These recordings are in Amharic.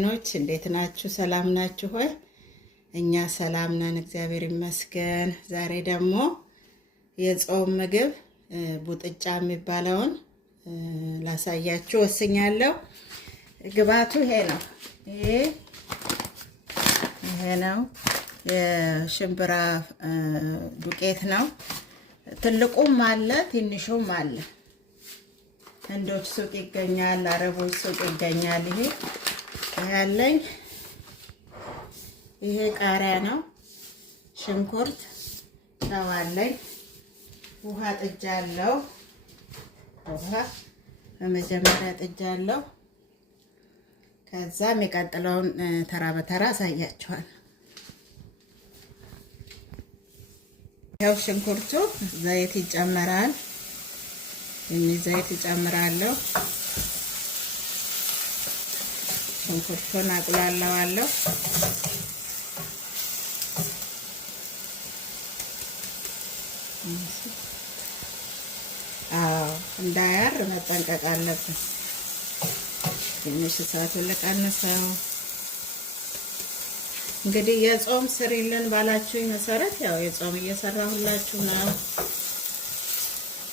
ኖች እንዴት ናችሁ? ሰላም ናችሁ ሆይ? እኛ ሰላም ነን፣ እግዚአብሔር ይመስገን። ዛሬ ደግሞ የጾም ምግብ ቡጥጫ የሚባለውን ላሳያችሁ ወስኛለሁ። ግብአቱ ይሄ ነው። ይሄ ነው የሽምብራ ዱቄት ነው። ትልቁም አለ ትንሹም አለ። ህንዶች ሱቅ ይገኛል፣ አረቦች ሱቅ ይገኛል። ይሄ ያለኝ ይሄ ቃሪያ ነው። ሽንኩርት፣ ጨው አለኝ። ውሃ ጥጃለሁ። ውሃ በመጀመሪያ ጥጃለሁ። ከዛ የሚቀጥለውን ተራ በተራ አሳያችኋል። ያው ሽንኩርቱ ዘይት ይጨመራል። ዘይት ይጨምራለሁ። ሽንኩርቱን አቁላለዋለሁ። እንዳያር መጠንቀቅ አለብን። ትንሽ እሳቱን ልቀንሰው። እንግዲህ የጾም ስሪልን ባላችሁኝ መሰረት ያው የጾም እየሰራሁላችሁ ነው።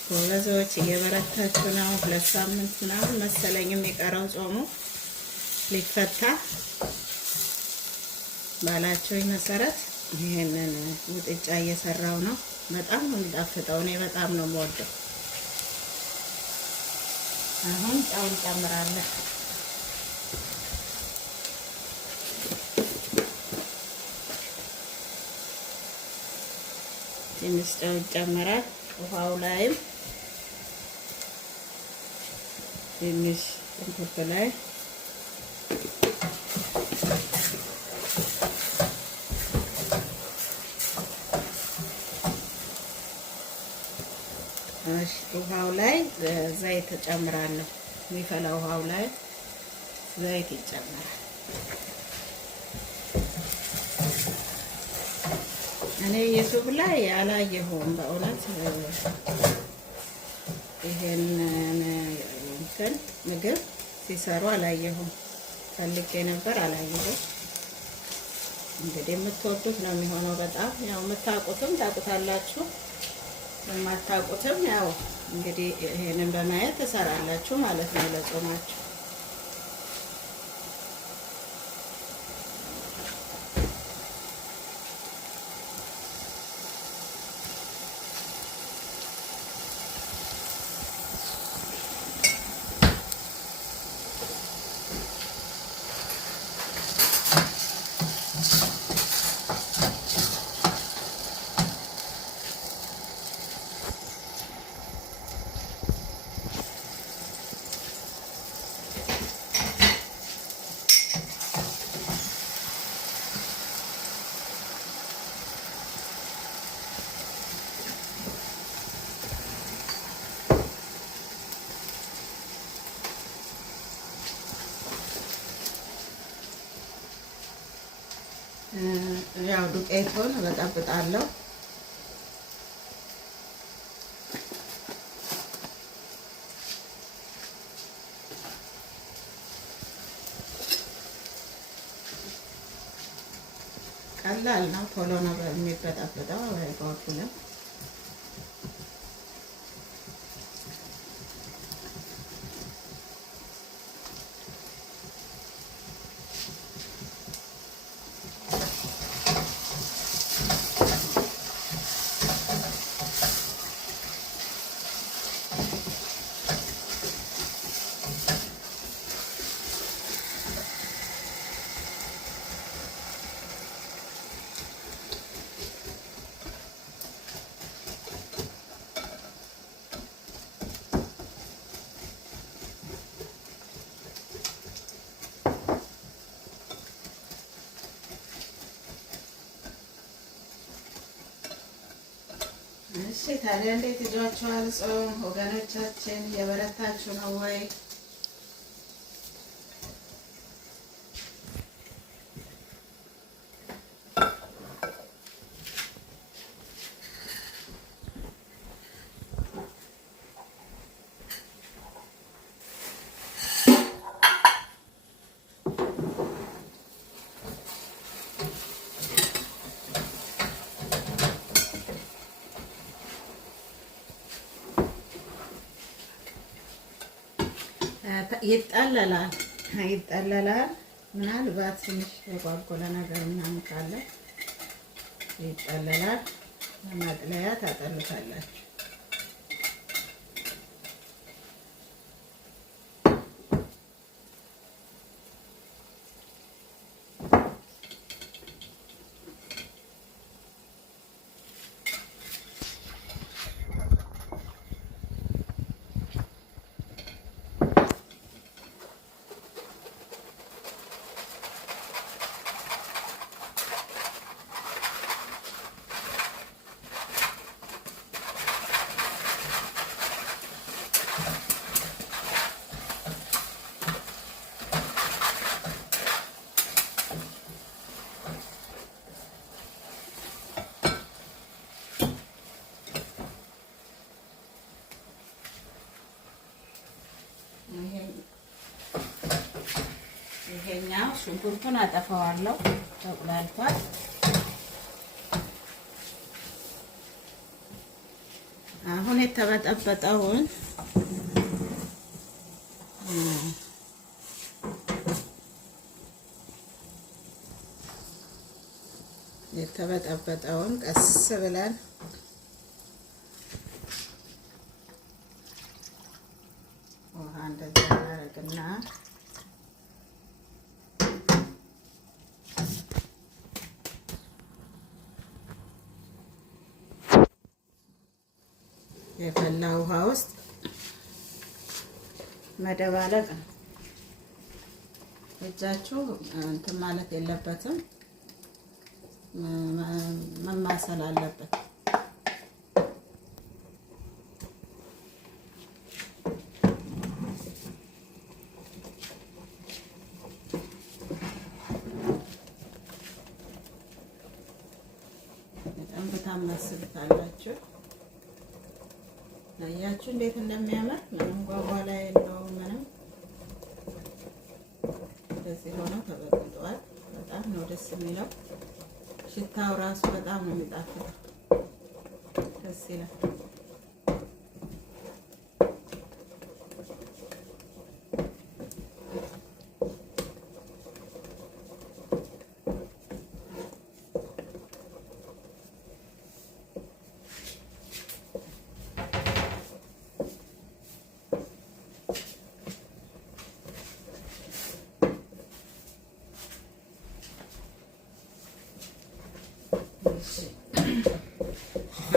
ጎበዞች እየበረታችሁ ነው። 2 ሳምንት ምናምን መሰለኝ የሚቀረው ጾሙ ሊፈታ ባላችሁኝ መሰረት ይሄንን ውጥጫ እየሰራው ነው። በጣም ነው የሚጣፍጠው። እኔ በጣም ነው የምወደው። አሁን ጨው እንጨምራለን። ትንሽ ጨው ይጨመራል። ውሃው ላይም ትንሽ ሽንኩርት ላይ ውሃው ላይ ዘይት እጨምራለሁ። የሚፈላ ውሃው ላይ ዘይት ይጨመራል። እኔ ዩቲዩብ ላይ አላየሁም በእውነት ይሄንን ምግብ ሲሰሩ አላየሁም። ፈልጌ ነበር አላየሁም። እንግዲህ የምትወዱት ነው የሚሆነው። በጣም ያው የምታውቁትም ታውቁታላችሁ፣ የማታውቁትም ያው እንግዲህ ይሄንን በማየት ትሰራላችሁ ማለት ነው ለጾማችሁ። ያው ዱቄቱን በጠብጣለሁ። ቀላል ነው፣ ቶሎ ነው የሚበጣበጠው። አይጓጉልም። እሺ ታዲያ እንዴት ይዟችኋል ጾም ወገኖቻችን? የበረታችሁ ነው ወይ? ይጠለላል ይጠለላል። ምናልባት ትንሽ የጓጎለ ነገር ምናምን ካለ ይጠለላል። በማጥለያ ታጠሉታላችሁ። ይሄኛው ሽንኩርቱን አጠፋዋለሁ። ተቁላልቷል። አሁን የተበጠበጠውን ቀስ ብለን ውሃ እንደዛ እናደርግና የፈላ ውሃ ውስጥ መደባለቅ ነው። እጃችሁ እንትን ማለት የለበትም፣ መማሰል አለበት። በጣም ታማስሉታላችሁ። አያችሁ እንዴት እንደሚያምር! ምንም ጓጓላ የለውም። ምንም እንደዚህ ሆኖ ተበጥጧል። በጣም ነው ደስ የሚለው። ሽታው ራሱ በጣም ነው የሚጣፍጠው። ደስ ይላል።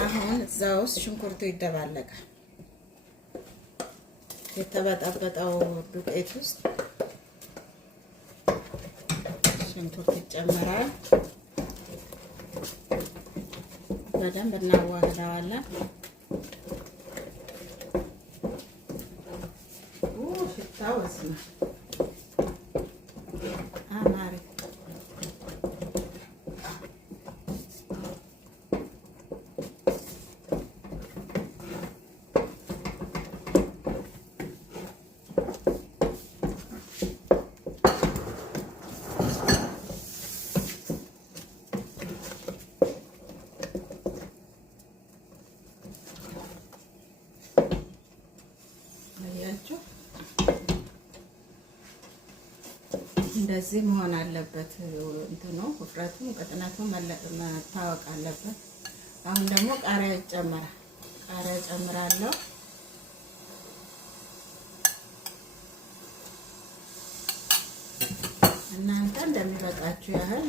አሁን እዛ ውስጥ ሽንኩርቱ ይደባለቃል። የተበጠበጠው ዱቄት ውስጥ ሽንኩርት ይጨመራል። በደንብ እናዋህደዋለን። ሽታው ወስና አማሪ እንደዚህ መሆን አለበት። እንትኑ ውፍረቱ ቅጥነቱ መታወቅ አለበት። አሁን ደግሞ ቃሪያ ይጨመራል። ቃሪያ ጨምራለሁ። እናንተ እንደሚበቃችሁ ያህል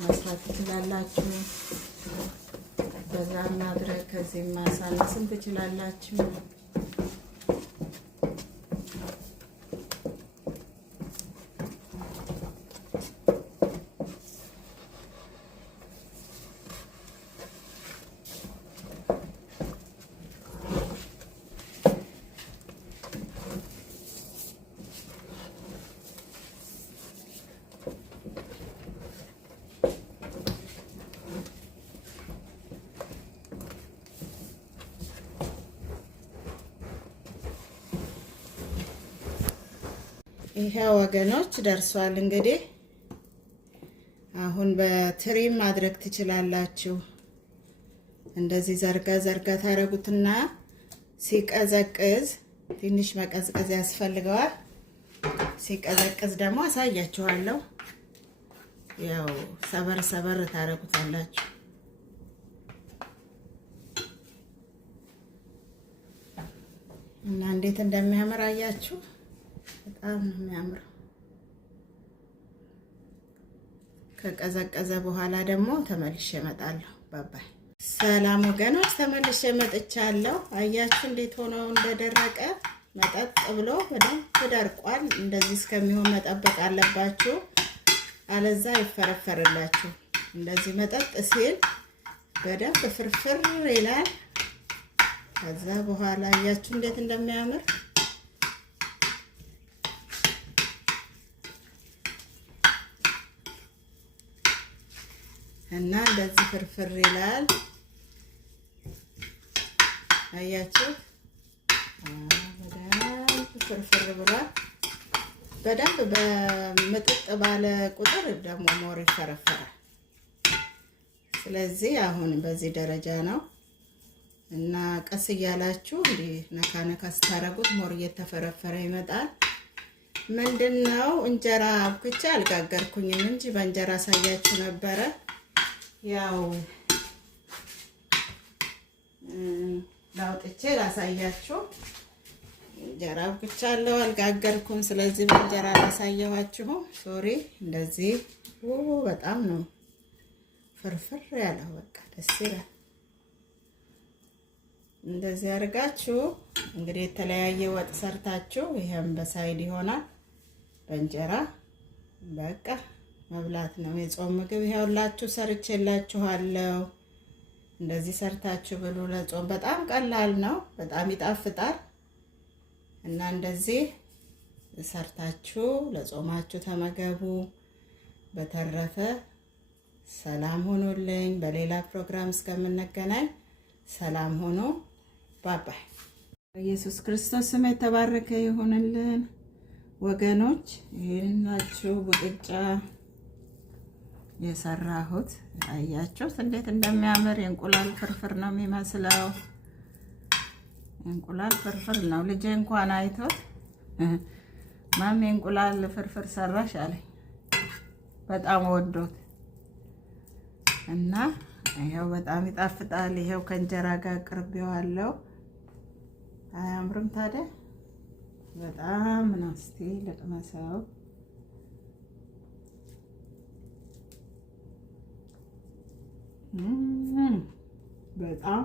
መስራት ትችላላችሁ። በዛ ማድረግ ከዚህ ማሳነስም ትችላላችሁ። ይሄ ወገኖች ደርሷል። እንግዲህ አሁን በትሪ ማድረግ ትችላላችሁ። እንደዚህ ዘርጋ ዘርጋ ታረጉትና ሲቀዘቅዝ ትንሽ መቀዝቀዝ ያስፈልገዋል። ሲቀዘቅዝ ደግሞ አሳያችኋለሁ። ያው ሰበር ሰበር ታረጉታላችሁ እና እንዴት እንደሚያምር አያችሁ። በጣም ነው የሚያምረው። ከቀዘቀዘ በኋላ ደግሞ ተመልሼ እመጣለሁ። ባባይ ሰላም ወገኖች፣ ተመልሼ መጥቻለሁ። አያችሁ እንዴት ሆኖ እንደደረቀ መጠጥ ብሎ በደንብ ደርቋል። እንደዚህ እስከሚሆን መጠበቅ አለባችሁ፣ አለዛ ይፈረፈርላችሁ። እንደዚህ መጠጥ ሲል በደንብ ፍርፍር ይላል። ከዛ በኋላ አያችሁ እንዴት እንደሚያምር እና እንደዚህ ፍርፍር ይላል። አያችሁ በደንብ ፍርፍር ብሏል። በደንብ በምጥጥ ባለ ቁጥር ደግሞ ሞር ይፈረፈራል። ስለዚህ አሁን በዚህ ደረጃ ነው እና ቀስ እያላችሁ እንዲህ ነካ ነካ ስታረጉት ሞር እየተፈረፈረ ይመጣል። ምንድነው እንጀራ አብኩቼ አልጋገርኩኝም እንጂ በእንጀራ ሳያችሁ ነበረ። ያው ላውጥቼ ላሳያችሁ። እንጀራ አብኩቻለሁ፣ አልጋገርኩም። ስለዚህ በእንጀራ ላሳየኋችሁ። ሶሪ። እንደዚህ በጣም ነው ፍርፍር ያለው። በቃ ደስ ይላል። እንደዚህ አድርጋችሁ እንግዲህ የተለያየ ወጥ ሰርታችሁ ይሄም በሳይድ ይሆናል። በእንጀራ በቃ መብላት ነው። የጾም ምግብ ይኸውላችሁ ሰርቼላችኋለሁ። እንደዚህ ሰርታችሁ ብሉ። ለጾም በጣም ቀላል ነው፣ በጣም ይጣፍጣል። እና እንደዚህ ሰርታችሁ ለጾማችሁ ተመገቡ። በተረፈ ሰላም ሆኖልኝ በሌላ ፕሮግራም እስከምንገናኝ ሰላም ሆኖ ባባይ። ኢየሱስ ክርስቶስ ስም የተባረከ ይሁንልን ወገኖች። ይሄናችሁ ቡጥጫ የሰራሁት አያችሁት እንዴት እንደሚያምር። የእንቁላል ፍርፍር ነው የሚመስለው። እንቁላል ፍርፍር ነው። ልጄ እንኳን አይቶት ማሚ እንቁላል ፍርፍር ሰራሽ አለኝ። በጣም ወዶት እና ይሄው በጣም ይጣፍጣል። ይሄው ከእንጀራ ጋር ቅርቤዋለሁ። አያምርም ታዲያ? በጣም ነው። እስቲ ልቅመሰው። በጣም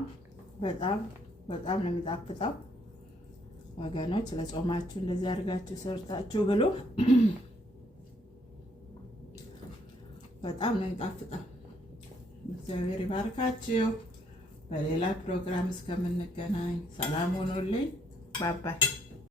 በጣም በጣም ነው የሚጣፍጠው ወገኖች። ለጾማችሁ እንደዚህ አድርጋችሁ ሰርታችሁ ብሉ። በጣም ነው የሚጣፍጠው። እግዚአብሔር ይባርካችሁ። በሌላ ፕሮግራም እስከምንገናኝ ሰላም ሆኖልኝ ባባይ።